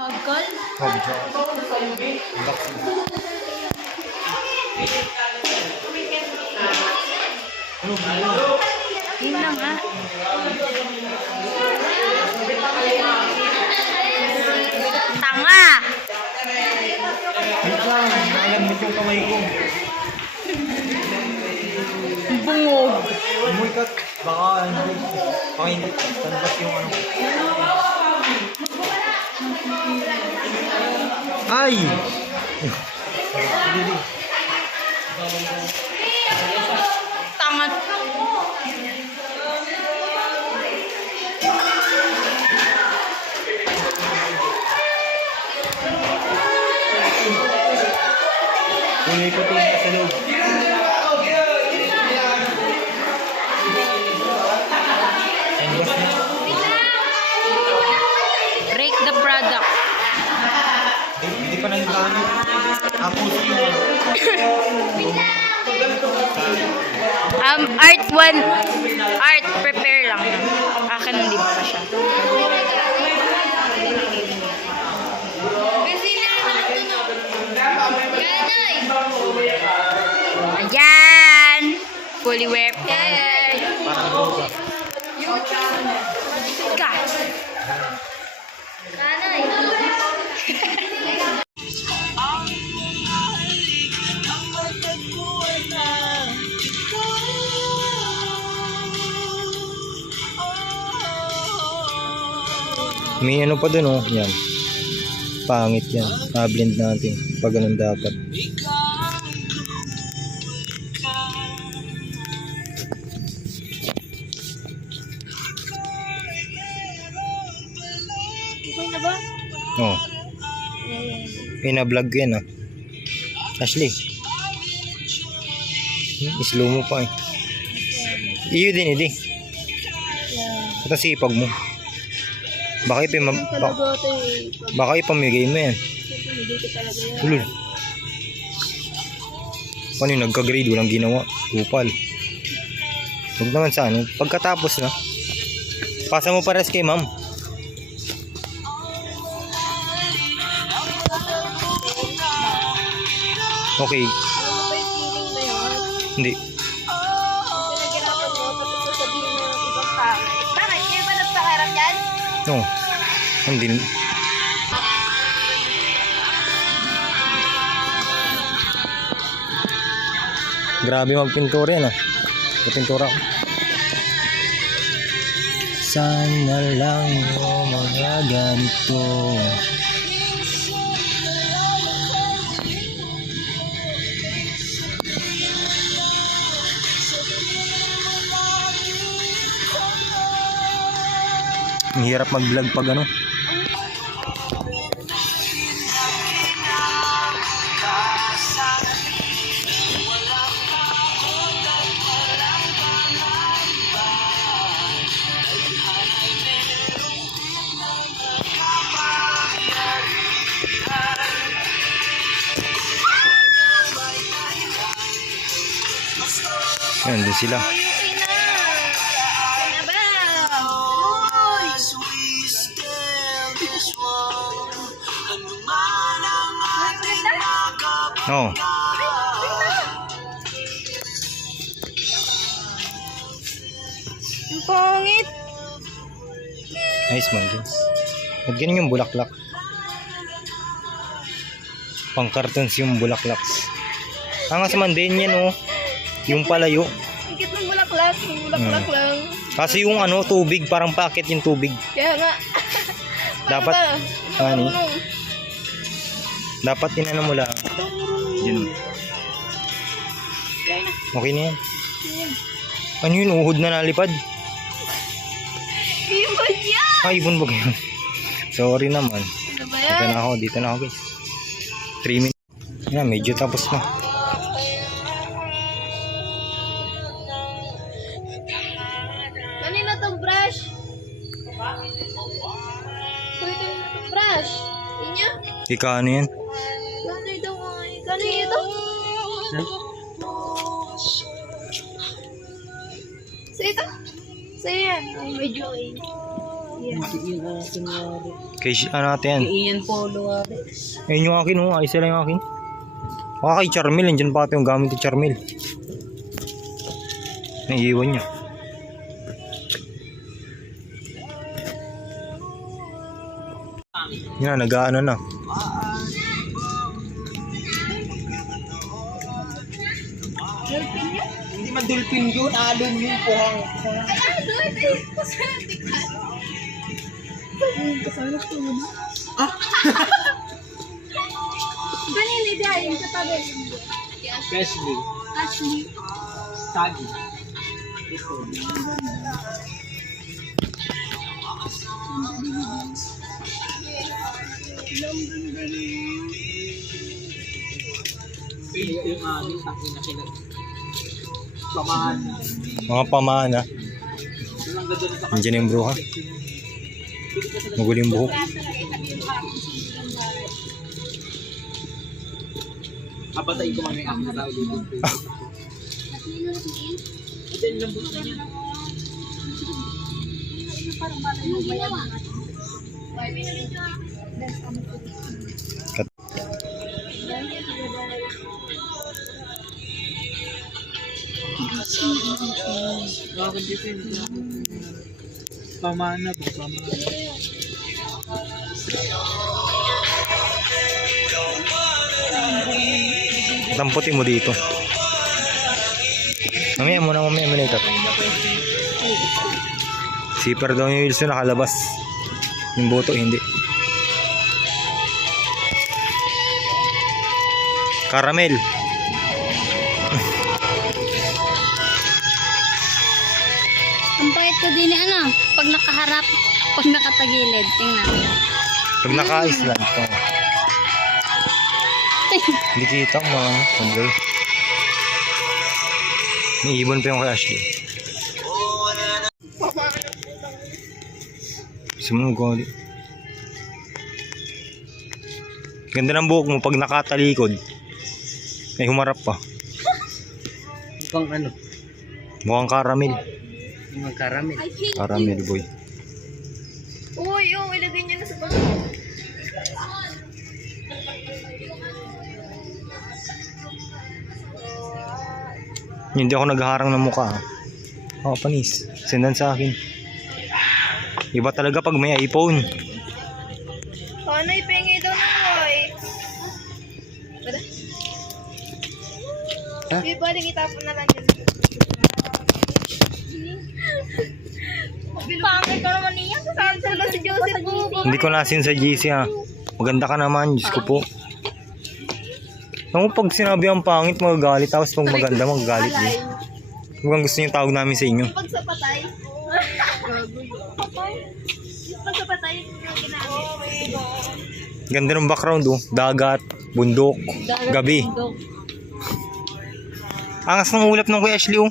Agkal? Oh, bicho. Yun lang ha. Tanga! Wait lang, nakalamit yung kamay ko. Bungog. Umuy ka, baka hindi, tanbas yung ano. Ay! Tanga. Kulay ko ito sa loob. Tanbas na. Break the product. Hindi pa nanggaano. Tapos yung Art 1. Art, prepare lang. Akin hindi pa siya. Ayan! Fully prepared. parang rosa. Ka. May ano pa dun oh, yan. Pangit yan. Na-blend natin. Pag ganun dapat. Okay na ba? Oh. Pina-vlog yan ah. Ashley. Slow mo pa eh. Iyo din hindi. Ito sipag mo. Baka ipamigay mo yan. Ulul. Paano yung nagka-grade? Walang ginawa. Kupal. Huwag naman sa ano. Pagkatapos na. Pasa mo pares kay ma'am. Okay. Hindi. Pinaghirapan mo, tapos sasabihin mo yung ibang tao. Bakit? Kayo ba nagpakarap yan? No. Hindi. Grabe magpintura yan ah. Magpintura ako. Sana lang mo mga ganito. Ang hirap mag-vlog pag ano. Ayan din sila. Oo. Ang pangit. Nice man din. Ba't ganyan yung bulaklak? Pang cartons yung bulaklak. Angas man din yan oh. Yung palayo. Ang cute ng bulaklak. Yung bulaklak lang. Kasi yung ano, tubig, parang packet yung tubig. Kaya nga. Dapat, ano? Dapat tinanong mo lang. Diyan. Okay na yan. Ano yun? Uhod na nalipad? Ibon yan! Ay, ibon ba yun? Sorry naman. Ano ba Dito yan? na ako. Dito na ako guys. 3 minutes. Yan, medyo tapos na. Kanina tong brush? Kanina tong brush? Inyo? Ika ano yan? Kanina daw ay. Kanina ito? Sa ito? Sa yan. Ay, medyo ay. Kay ano natin yan? Iyan polo. Ayun yung akin, oh. Ayos lang yung akin. Baka kay Charmel, nandiyan pa ito yung gamit ni Charmel. Naiiwan niya. Yan, nag-ano na. Hindi man dolphin yun, alon yun, puhang. Ganyan hindi ay yung katabi. Presley. Ashley. Sagi. Yung amin, takin na kinag. Pamahan. Mga pamana. Yung ang ganda na sa Nandiyan yung bruha. Maguling buhok. Kapatay ko mamay ang tao dito. Ito yung lambot na niya. Bakit dito yun? Pamana ba? Pamana. Tamputin mo dito. Mamaya muna ito. Zipper daw yung Wilson nakalabas. Yung boto hindi. Caramel. Ang bait ko din ano, pag nakaharap, pag nakatagilid, tingnan. Pag naka-Island to. Hindi kita ang mga sandal. May ibon pa yung kay Ashley. Sumunod ko. Ganda ng buhok mo pag nakatalikod. Ay humarap pa. Mukhang ano? Mukhang caramel. Yung magkaramil. Caramel boy. Uy, ilagay niya na sa bag. Hindi ako nagharang ng mukha. Oh, panis. Sendan sa akin. Iba talaga pag may iPhone. Paano ipengi daw ng white? Ha? Di ba, itapon na lang yun. Pangit ka naman niya. Saan sila si Joseph po? Hindi ko nasin sa GC ha. Maganda ka naman, Diyos ko po. Ako pag sinabi ang pangit, magagalit. Tapos pag maganda, magagalit din. Mukhang gusto niyo tawag namin sa inyo. Pag sa patay. Pag sa patay, yung ginamit. Ganda ng background oh. Dagat, bundok, gabi. Angas ng ulap ng Kuya Ashley oh.